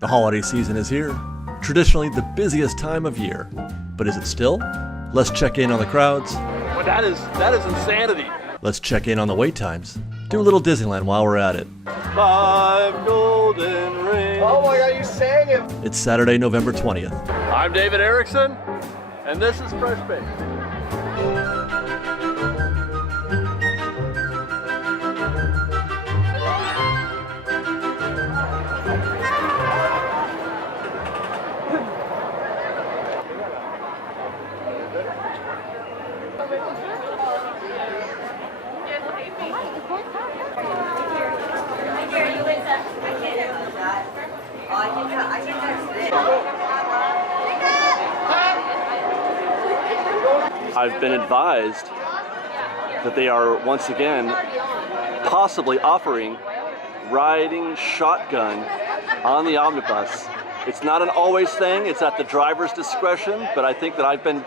The holiday season is here, traditionally the busiest time of year. But is it still? Let's check in on the crowds. Well, that is insanity. Let's check in on the wait times. Do a little Disneyland while we're at it. 5 golden rings. Oh my God, you sang it. It's Saturday, November 20th. I'm David Erickson, and this is Fresh Baked. I've been advised that they are once again possibly offering riding shotgun on the omnibus. It's not an always thing, it's at the driver's discretion, but I think that I've been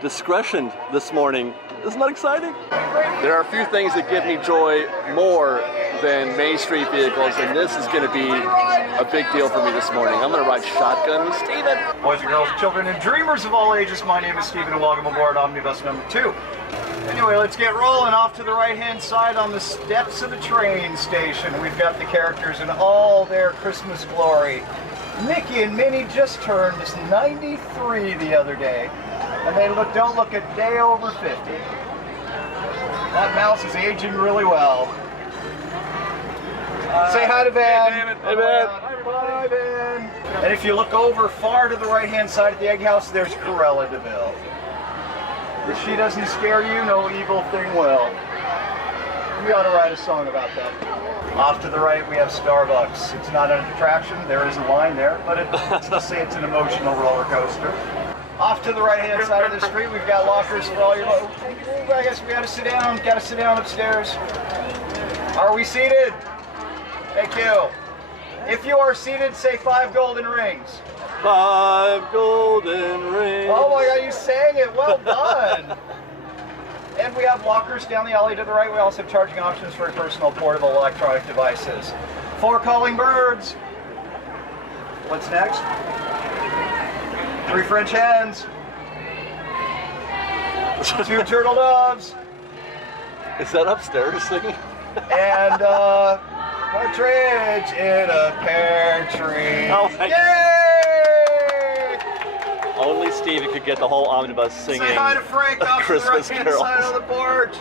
discretioned this morning. Isn't that exciting? There are a few things that give me joy more than Main Street vehicles, and this is going to be a big deal for me this morning. I'm going to ride shotgun with Steven. Boys and girls, children and dreamers of all ages, my name is Steven and welcome aboard Omnibus number 2. Anyway, let's get rolling. Off to the right-hand side on the steps of the train station. We've got the characters in all their Christmas glory. Mickey and Minnie just turned 93 the other day, and they don't look a day over 50. That mouse is aging really well. Say hi to Van. Hey, Van. Bye, Van. And if you look over far to the right-hand side of the egg house, there's Corella DeVille. If she doesn't scare you, no evil thing will. We ought to write a song about that. Off to the right, we have Starbucks. It's not an attraction. There is a line there, but let's just say it's an emotional roller coaster. Off to the right-hand side of the street, we've got lockers for all your... I guess we gotta sit down. Gotta sit down upstairs. Are we seated? Thank you. If you are seated, say 5 golden rings. 5 golden rings. Oh my God, you sang it. Well done. And we have lockers down the alley to the right. We also have charging options for your personal portable electronic devices. 4 calling birds. What's next? 3 French hens. 2 turtle doves. Is that upstairs singing? And partridge in a pear tree. Oh my Yay! Only Steven could get the whole omnibus singing. Say hi to Frank off to the Christmas right-hand carols. side of the porch.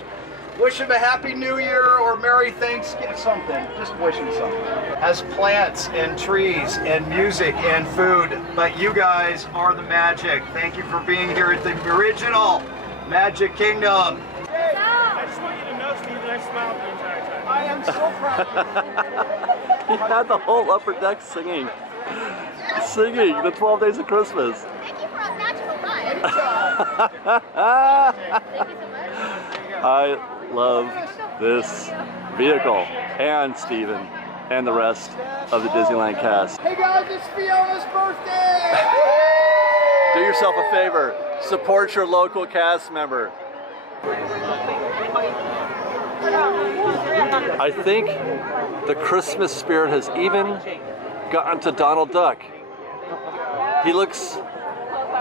Wish him a happy new year or Merry Thanksgiving, something. Just wish him something. Has plants and trees and music and food, but you guys are the magic. Thank you for being here at the original Magic Kingdom. I just want you to know, Steve, that I smiled the entire time. I am so proud. He had the whole upper deck singing the 12 Days of Christmas. Thank you for a magical ride. Thank you so much. I love this vehicle and Steven and the rest of the Disneyland cast. Hey guys, it's Fiona's birthday! Do yourself a favor, support your local cast member. I think the Christmas spirit has even gotten to Donald Duck. He looks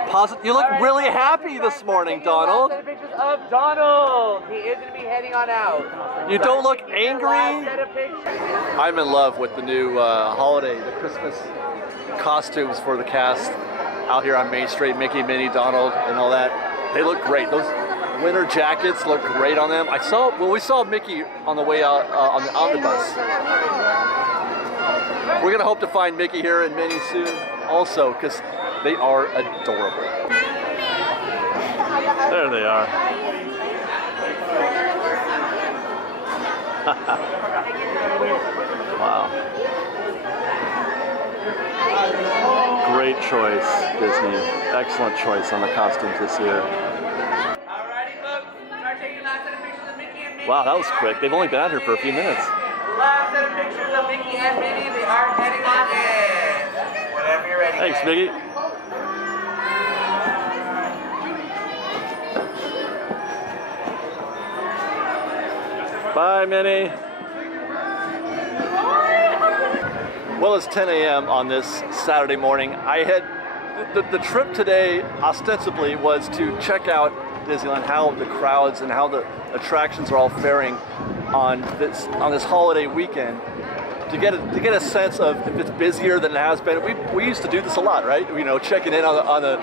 positive. You look really happy this morning, Donald. Pictures of Donald. He is going to be heading on out. You don't look angry. I'm in love with the new holiday, the Christmas costumes for the cast out here on Main Street. Mickey, Minnie, Donald, and all that. They look great. Those winter jackets look great on them. We saw Mickey on the way out on the omnibus. We're gonna hope to find Mickey here and Minnie soon also, because they are adorable. There they are. Wow. Great choice, Disney. Excellent choice on the costumes this year. Wow, that was quick. They've only been out here for a few minutes. Last set of pictures of Mickey and Minnie. They are heading on in. Whenever you're ready. Thanks, Mickey. Bye, Minnie. Well, it's 10 a.m. on this Saturday morning. I had the trip today ostensibly was to check out Disneyland, how the crowds and how the attractions are all faring on this holiday weekend, to get a sense of if it's busier than it has been. We used to do this a lot, right? You know, checking in on the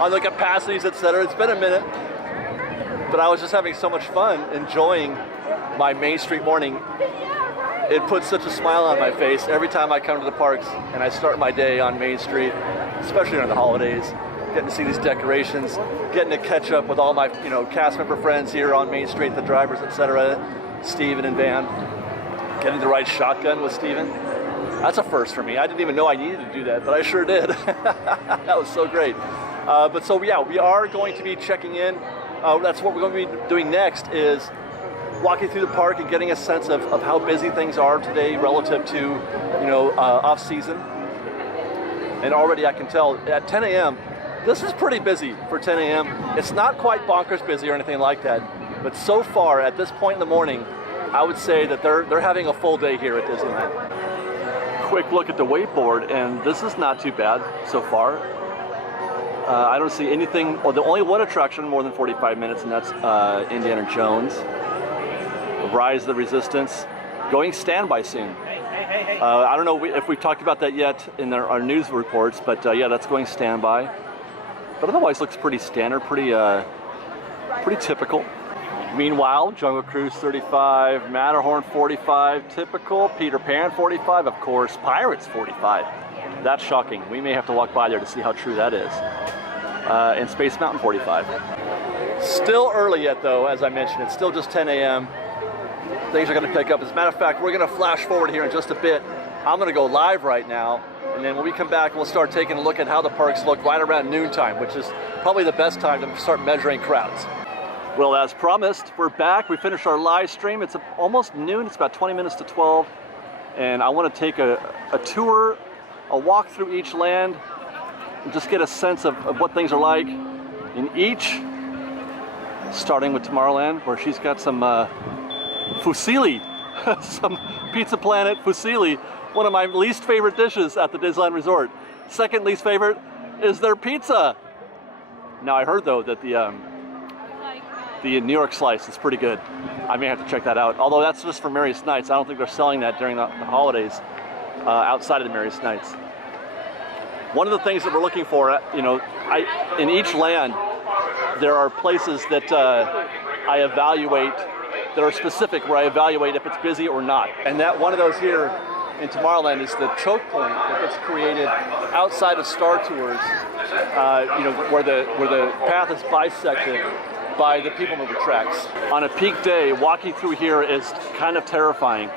on the capacities, etc. It's been a minute, but I was just having so much fun enjoying my Main Street morning. It puts such a smile on my face every time I come to the parks and I start my day on Main Street, especially during the holidays. Getting to see these decorations, getting to catch up with all my cast member friends here on Main Street, the drivers, etc. Steven and Van. Getting to ride shotgun with Steven. That's a first for me. I didn't even know I needed to do that, but I sure did. That was so great. But so yeah, we are going to be checking in. That's what we're going to be doing next, is walking through the park and getting a sense of how busy things are today relative to off season. And already I can tell at 10 a.m. this is pretty busy for 10 a.m. It's not quite bonkers busy or anything like that, but so far at this point in the morning, I would say that they're having a full day here at Disneyland. Quick look at the wakeboard, and this is not too bad so far. I don't see anything, or the only one attraction more than 45 minutes, and that's Indiana Jones. Rise of the Resistance, going standby soon. I don't know if we've talked about that yet in our news reports, but yeah, that's going standby. But otherwise looks pretty standard, pretty typical. Meanwhile, Jungle Cruise 35, Matterhorn 45, typical, Peter Pan 45, of course, Pirates 45. That's shocking. We may have to walk by there to see how true that is. And Space Mountain 45. Still early yet though, as I mentioned, it's still just 10 a.m. Things are going to pick up. As a matter of fact, we're going to flash forward here in just a bit. I'm going to go live right now, and then when we come back, we'll start taking a look at how the parks look right around noontime, which is probably the best time to start measuring crowds. Well, as promised, we're back. We finished our live stream. It's almost noon. It's about 20 minutes to 12, and I want to take a tour, a walk through each land, and just get a sense of what things are like in each, starting with Tomorrowland, where she's got some fusilli, some Pizza Planet fusilli, one of my least favorite dishes at the Disneyland Resort. Second least favorite is their pizza. Now I heard though that the New York slice is pretty good. I may have to check that out. Although that's just for Merriest Nights. I don't think they're selling that during the holidays outside of the Merriest Nights. One of the things that we're looking for, in each land, there are places that I evaluate that are specific, where I evaluate if it's busy or not. And that one of those here in Tomorrowland is the choke point that gets created outside of Star Tours, where the path is bisected by the people mover tracks. On a peak day, walking through here is kind of terrifying,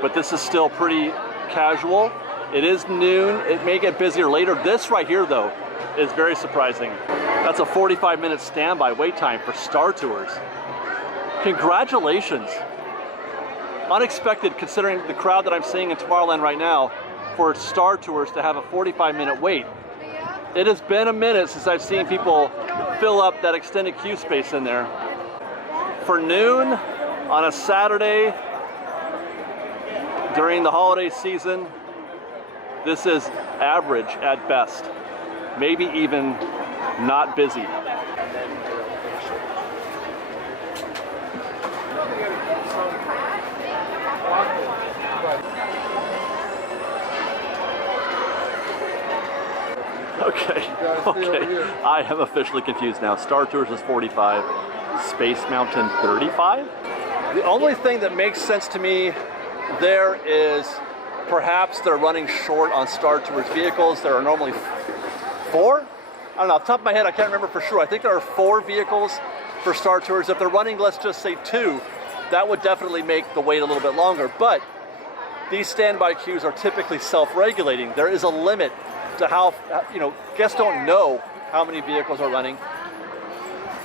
but this is still pretty casual. It is noon. It may get busier later. This right here, though, is very surprising. That's a 45-minute standby wait time for Star Tours. Congratulations. Unexpected, considering the crowd that I'm seeing in Tomorrowland right now, for Star Tours to have a 45-minute wait. It has been a minute since I've seen people fill up that extended queue space in there. For noon on a Saturday during the holiday season, this is average at best, maybe even not busy. Okay, I am officially confused now. Star Tours is 45, Space Mountain 35? The only thing that makes sense to me there is perhaps they're running short on Star Tours vehicles. There are normally 4? I don't know, off the top of my head, I can't remember for sure. I think there are 4 vehicles for Star Tours. If they're running, let's just say 2, that would definitely make the wait a little bit longer. But these standby queues are typically self-regulating. There is a limit to how, guests don't know how many vehicles are running.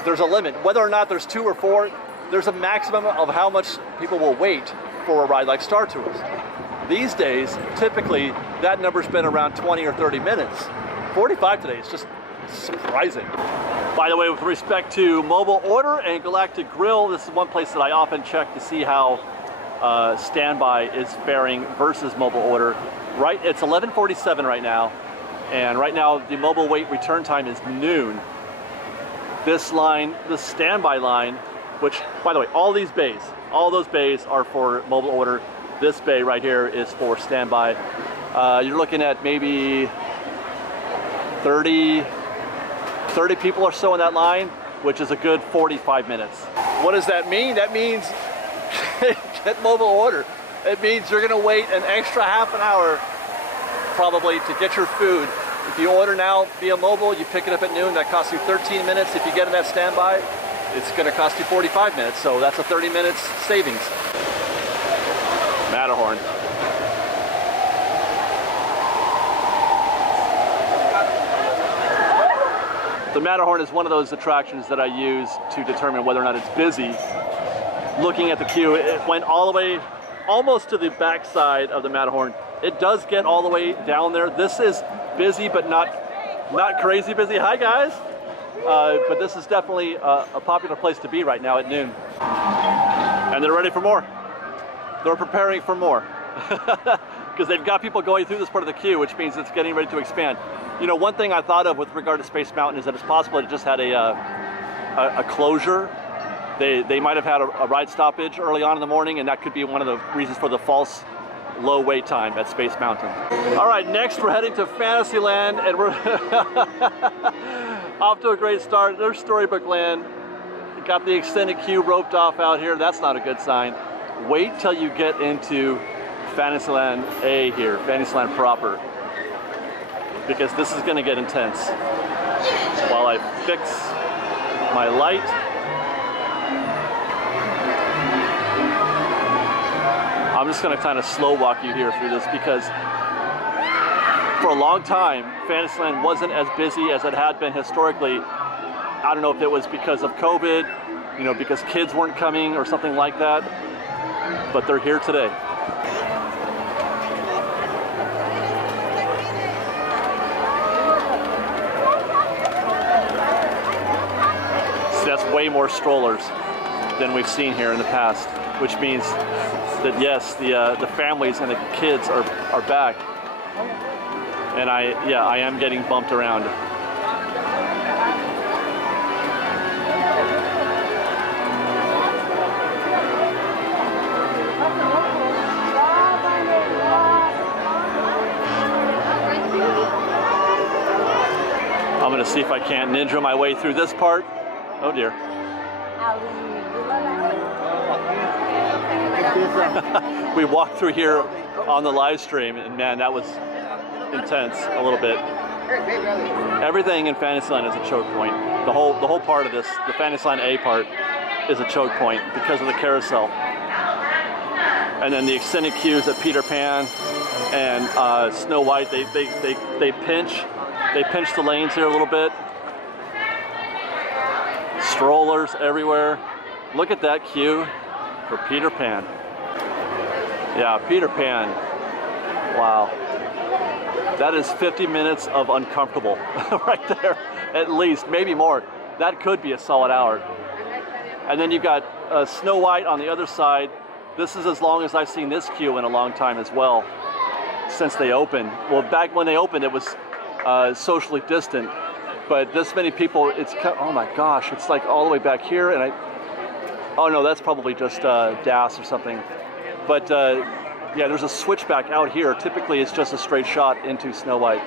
There's a limit. Whether or not there's 2 or 4, there's a maximum of how much people will wait for a ride like Star Tours. These days, typically, that number's been around 20 or 30 minutes. 45 today is just surprising. By the way, with respect to mobile order and Galactic Grill, this is one place that I often check to see how standby is faring versus mobile order. Right, it's 11:47 right now, and right now the mobile wait return time is noon. This line, the standby line, which, by the way, all those bays are for mobile order. This bay right here is for standby. You're looking at maybe 30 people or so in that line, which is a good 45 minutes. What does that mean? That means get mobile order. It means you're gonna wait an extra half an hour probably to get your food. If you order now via mobile, you pick it up at noon, that costs you 13 minutes. If you get in that standby, it's gonna cost you 45 minutes, so that's a 30 minutes savings. Matterhorn. The Matterhorn is one of those attractions that I use to determine whether or not it's busy. Looking at the queue, it went all the way almost to the back side of the Matterhorn. It does get all the way down there. This is busy, but not crazy busy. Hi guys. But this is definitely a popular place to be right now at noon. And they're ready for more. They're preparing for more. Because they've got people going through this part of the queue, which means it's getting ready to expand. You know, one thing I thought of with regard to Space Mountain is that it's possible it just had a closure. They might have had a ride stoppage early on in the morning, and that could be one of the reasons for the false low wait time at Space Mountain. All right, next we're heading to Fantasyland, and we're off to a great start. There's Storybook Land. Got the extended queue roped off out here. That's not a good sign. Wait till you get into Fantasyland A here, Fantasyland proper, because this is going to get intense. While I fix my light. I'm just going to kind of slow walk you here through this because for a long time, Fantasyland wasn't as busy as it had been historically. I don't know if it was because of COVID, you know, because kids weren't coming or something like that, but they're here today. See, that's way more strollers than we've seen here in the past, which means that yes, the families and the kids are back, and I am getting bumped around. I'm gonna see if I can't ninja my way through this part. Oh dear. We walked through here on the live stream, and man, that was intense a little bit. Everything in Fantasyland is a choke point. The whole part of this, the Fantasyland A part, is a choke point because of the carousel. And then the extended queues at Peter Pan and Snow White, they pinch the lanes here a little bit. Strollers everywhere. Look at that queue for Peter Pan. Yeah, Peter Pan. Wow. That is 50 minutes of uncomfortable right there, at least, maybe more. That could be a solid hour. And then you've got Snow White on the other side. This is as long as I've seen this queue in a long time as well, since they opened. Well, back when they opened, it was socially distant, but this many people, oh my gosh, it's like all the way back here, and oh no, that's probably just DAS or something. But yeah, there's a switchback out here. Typically it's just a straight shot into Snow White.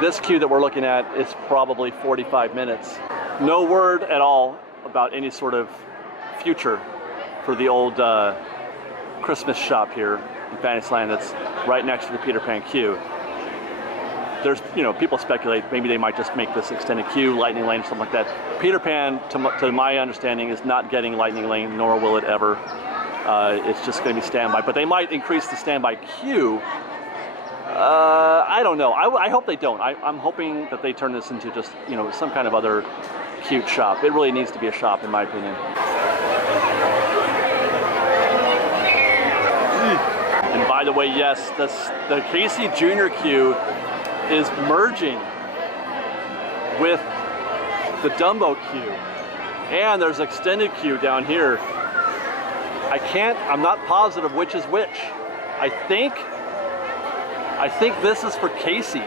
This queue that we're looking at is probably 45 minutes. No word at all about any sort of future for the old Christmas shop here in Fantasyland that's right next to the Peter Pan queue. There's, you know, people speculate maybe they might just make this extended queue, Lightning Lane, or something like that. Peter Pan, to my understanding, is not getting Lightning Lane, nor will it ever. It's just going to be standby, but they might increase the standby queue. I don't know. I hope they don't. I'm hoping that they turn this into just, you know, some kind of other cute shop. It really needs to be a shop, in my opinion. And by the way, yes, the Casey Jr. queue is merging with the Dumbo queue, and there's extended queue down here. I'm not positive which is which. I think I think this is for Casey.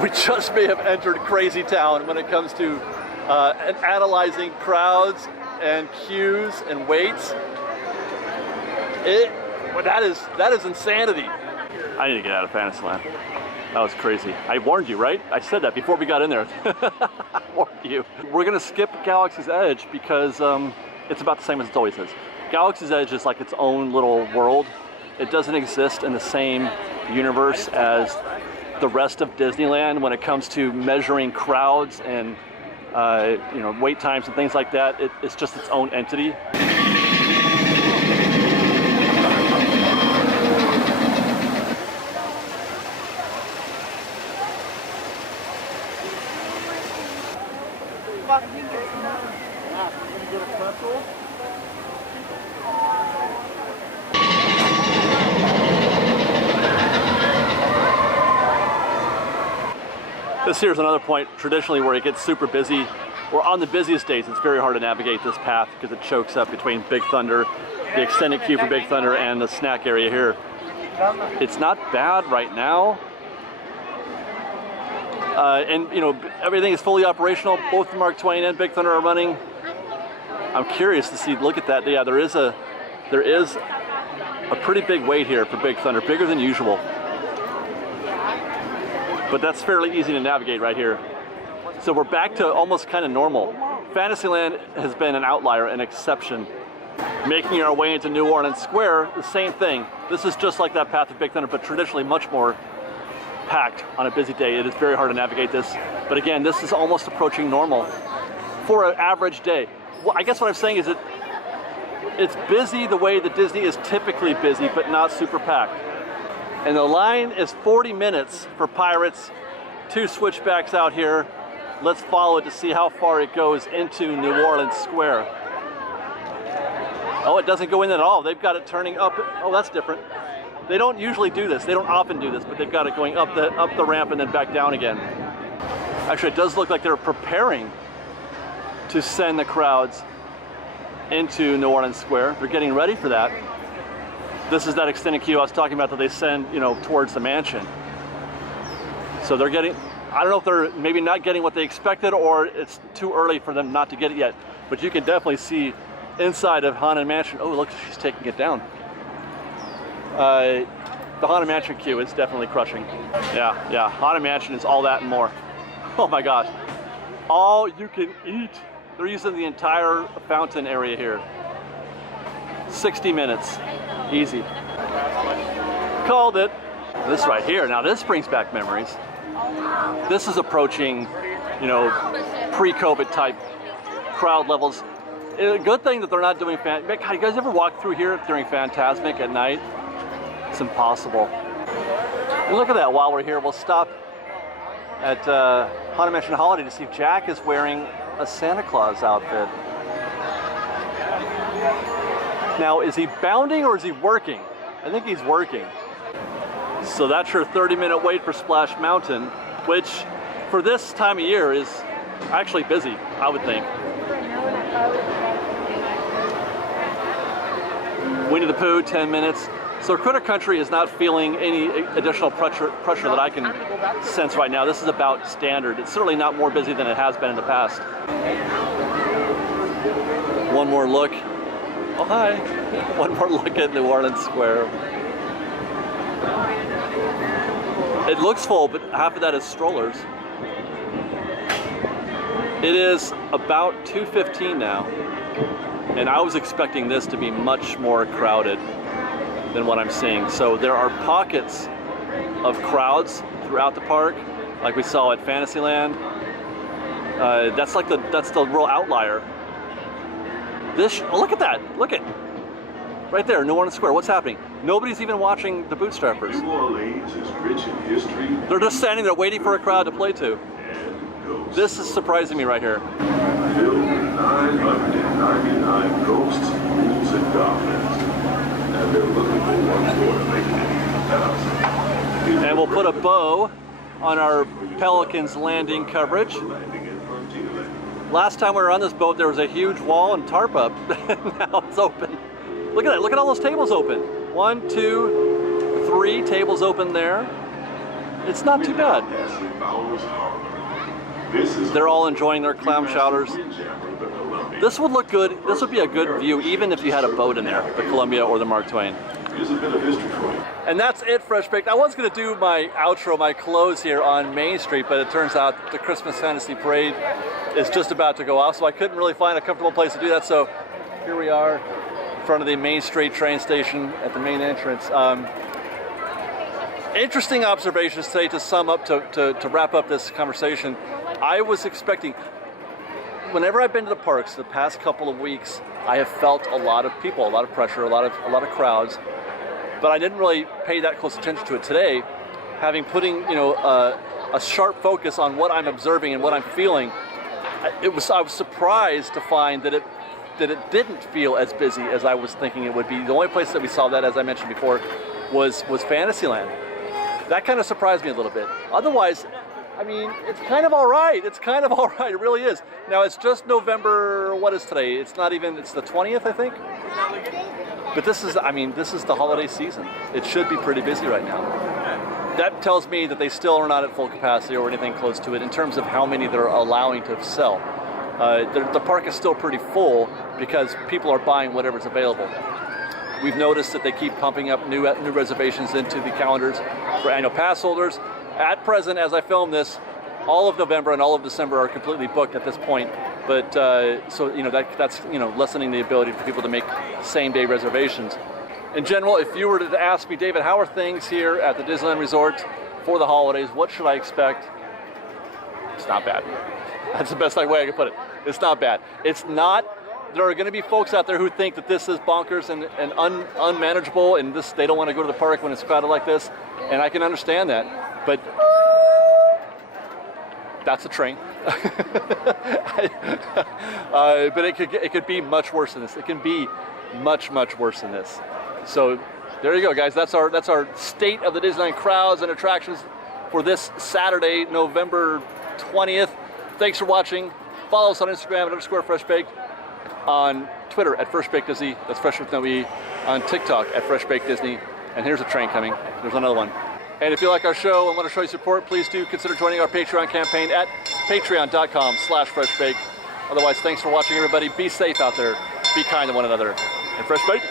We just may have entered crazy town when it comes to analyzing crowds and queues and waits. That is insanity. I need to get out of Fantasyland. That was crazy. I warned you, right? I said that before we got in there. I warned you. We're gonna skip Galaxy's Edge because it's about the same as it always is. Galaxy's Edge is like its own little world. It doesn't exist in the same universe as the rest of Disneyland when it comes to measuring crowds and you know, wait times and things like that. It's just its own entity. This here's another point traditionally where it gets super busy, or on the busiest days it's very hard to navigate this path because it chokes up between Big Thunder, the extended queue for Big Thunder, and the snack area here. It's not bad right now. And you know, everything is fully operational. Both the Mark Twain and Big Thunder are running. I'm curious to see, look at that. Yeah, there is a pretty big wait here for Big Thunder, bigger than usual. But that's fairly easy to navigate right here. So we're back to almost kind of normal. Fantasyland has been an outlier, an exception. Making our way into New Orleans Square, the same thing. This is just like that path of Big Thunder, but traditionally much more packed on a busy day. It is very hard to navigate this. But again, this is almost approaching normal for an average day. Well, I guess what I'm saying is it's busy the way that Disney is typically busy, but not super packed. And the line is 40 minutes for Pirates. 2 switchbacks out here. Let's follow it to see how far it goes into New Orleans Square. Oh, it doesn't go in at all. They've got it turning up. Oh, that's different. They don't usually do this. They don't often do this, but they've got it going up the ramp and then back down again. Actually, it does look like they're preparing to send the crowds into New Orleans Square. They're getting ready for that. This is that extended queue I was talking about that they send, you know, towards the mansion. So they're getting, I don't know if they're maybe not getting what they expected or it's too early for them not to get it yet. But you can definitely see inside of Haunted Mansion. Oh, look, she's taking it down. The Haunted Mansion queue is definitely crushing. Yeah, Haunted Mansion is all that and more. Oh my gosh. All you can eat. They're using the entire fountain area here. 60 minutes. Easy. Called it. This right here, now this brings back memories. This is approaching, you know, pre-COVID type crowd levels. Good thing that they're not doing God, you guys ever walk through here during Fantasmic at night? It's impossible. And look at that, while we're here, we'll stop at Haunted Mansion Holiday to see if Jack is wearing a Santa Claus outfit. Now, is he bounding or is he working? I think he's working. So that's your 30-minute wait for Splash Mountain, which for this time of year is actually busy, I would think. Winnie the Pooh, 10 minutes. So Critter Country is not feeling any additional pressure that I can sense right now. This is about standard. It's certainly not more busy than it has been in the past. One more look. Oh, hi. One more look at New Orleans Square. It looks full, but half of that is strollers. It is about 2:15 now, and I was expecting this to be much more crowded than what I'm seeing. So there are pockets of crowds throughout the park, like we saw at Fantasyland. That's the real outlier. Oh, look at that! Look at right there, New Orleans Square. What's happening? Nobody's even watching the Bootstrappers. New Orleans is rich in history. They're just standing there waiting for a crowd to play to. This is surprising me right here. Filled with 999 ghosts, ghouls, and goblins. And they're looking for one more to make it 80,000. And we'll put a bow on our Pelicans landing coverage. Last time we were on this boat, there was a huge wall and tarp up. Now it's open. Look at that. Look at all those tables open. 1, 2, 3 tables open there. It's not too bad. They're all enjoying their clam chowders. This would look good. This would be a good view even if you had a boat in there, the Columbia or the Mark Twain. And that's it, Fresh Baked. I was going to do my outro, my close here on Main Street, but it turns out the Christmas Fantasy Parade is just about to go off, so I couldn't really find a comfortable place to do that. So here we are in front of the Main Street train station at the main entrance. Interesting observations today to sum up, to wrap up this conversation. I was expecting, whenever I've been to the parks the past couple of weeks, I have felt a lot of people, a lot of pressure, a lot of crowds, but I didn't really pay that close attention to it today. Having a sharp focus on what I'm observing and what I'm feeling, I was surprised to find that it didn't feel as busy as I was thinking it would be. The only place that we saw that, as I mentioned before, was Fantasyland. That kind of surprised me a little bit. Otherwise, I mean, it's kind of all right. It's kind of all right. It really is. Now, it's just November, what is today? It's not even, it's the 20th, I think. But this is the holiday season. It should be pretty busy right now. That tells me that they still are not at full capacity or anything close to it in terms of how many they're allowing to sell. The park is still pretty full because people are buying whatever's available. We've noticed that they keep pumping up new reservations into the calendars for annual pass holders. At present, as I film this, all of November and all of December are completely booked at this point. But so that's lessening the ability for people to make same-day reservations. In general, if you were to ask me, David, how are things here at the Disneyland Resort for the holidays? What should I expect? It's not bad. That's the best way I can put it. It's not bad. It's not. There are going to be folks out there who think that this is bonkers and unmanageable, and they don't want to go to the park when it's crowded like this, and I can understand that. But that's a train. But it could be much worse than this. It can be much worse than this. So there you go, guys. That's our state of the Disneyland crowds and attractions for this Saturday, November 20th. Thanks for watching. Follow us on Instagram at _FreshBaked, on Twitter at FreshBakedDisney. That's Fresh with no E. On TikTok at FreshBakedDisney. And here's a train coming. There's another one. And if you like our show and want to show your support, please do consider joining our Patreon campaign at patreon.com/freshbake. Otherwise, thanks for watching, everybody. Be safe out there. Be kind to one another. And Fresh Bake.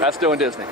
That's doing Disney.